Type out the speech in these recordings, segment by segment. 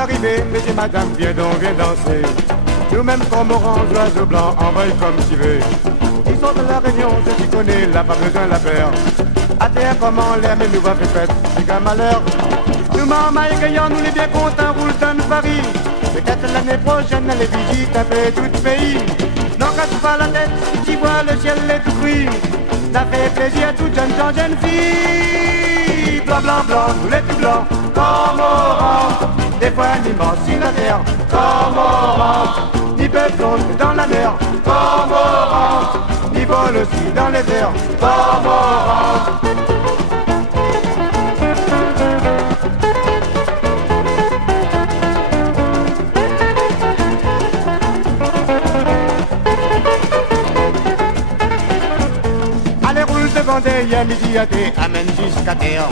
l'arrivée, messieurs, madame, viens donc, viens danser. Nous-mêmes comme orange, oiseau blanc, envoie comme tu veux. Ils sont de la Réunion, je t'y connais, là pas besoin de la faire. À terre comme en l'air, mais nous va faire fête, c'est qu'un malheur. Nous maman et gagnants, nous les bien contents, roule dans Paris. Peut-être l'année prochaine, les visites un peu tout le pays. Non, casse pas la tête, si tu vois le ciel est tout gris. Ça fait plaisir à toute jeune gens, jeune fille. Blanc, blanc, blanc, tous les tout blancs, comme orange. Des fois ni si la terre, comme orange. Ni peut plonger dans la mer, comme orange. Ni vole aussi dans les airs, comme orange. Vendée, midi à thé, amène jusqu'à terre.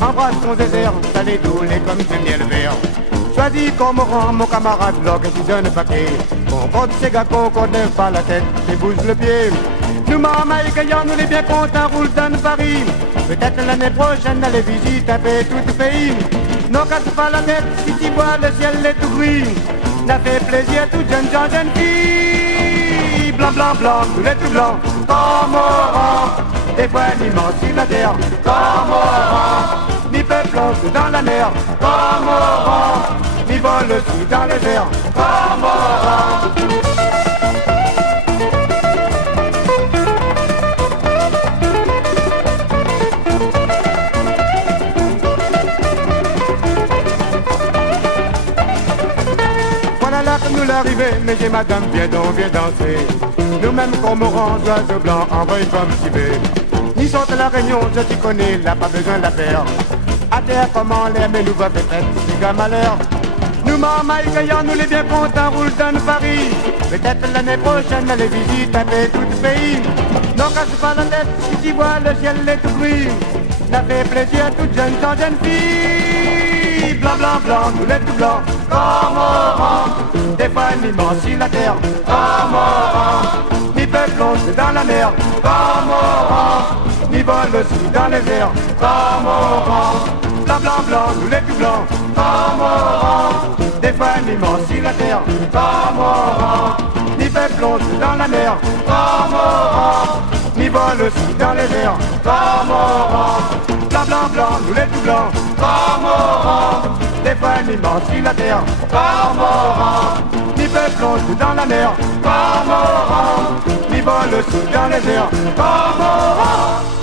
Embrasse ton désert, salé doulé comme du miel vert. Choisis comme rang mon camarade, l'or que tu donnes paquet. On compte ces gars qu'on connaît pas la tête, et bouge le pied. Nous maman et gagnants, nous les bien contents, roule dans Paris. Peut-être l'année prochaine, aller visiter un peu tout le pays. Non, casse pas la tête, si tu vois le ciel est tout gris. Ça fait plaisir à toute jeune gens, jeune fille. Blanc, blanc, blanc, tous les tout blancs, comme orange. Des fois ni si la terre, comme orange. Ni peut plonger dans la mer, comme orange. Ni vole aussi dans les airs, comme orange. Voilà là que nous l'arrivée, mais j'ai madame, viens donc, viens danser. Nous-mêmes comme orange, oiseau blanc, envoie comme tu veux. Ils sont de la Réunion, je t'y connais, là pas besoin de la faire. À terre comme en l'air, mais nous va faire fête, c'est qu'un malheur. Nous maman et gagnants, nous les bien contents, roule dans Paris. Peut-être l'année prochaine, les visites un peu tout le pays. Non, casse pas la tête, si tu vois le ciel est tout gris. Ça fait plaisir à toute jeune gens, jeune fille. Blanc, blanc, blanc, tous les tout blancs, comme orange. Des fois ni si la terre, comme orange. Ni peut plonger dans la mer, comme orange. Ni vole aussi dans les airs, comme orange. Blanc, blanc, blanc, tous les tout blancs, comme orange. Des fois ni si la terre, comme orange. Ni peut plonger dans la mer, comme orange. Ni vole aussi dans les airs, comme orange. Blanc, blanc, blanc, tous les tout blancs, comme orange. Des fois ni si la terre, comme orange. Ni peut plonger dans la mer, comme orange. Ni vole aussi dans les airs, comme orange.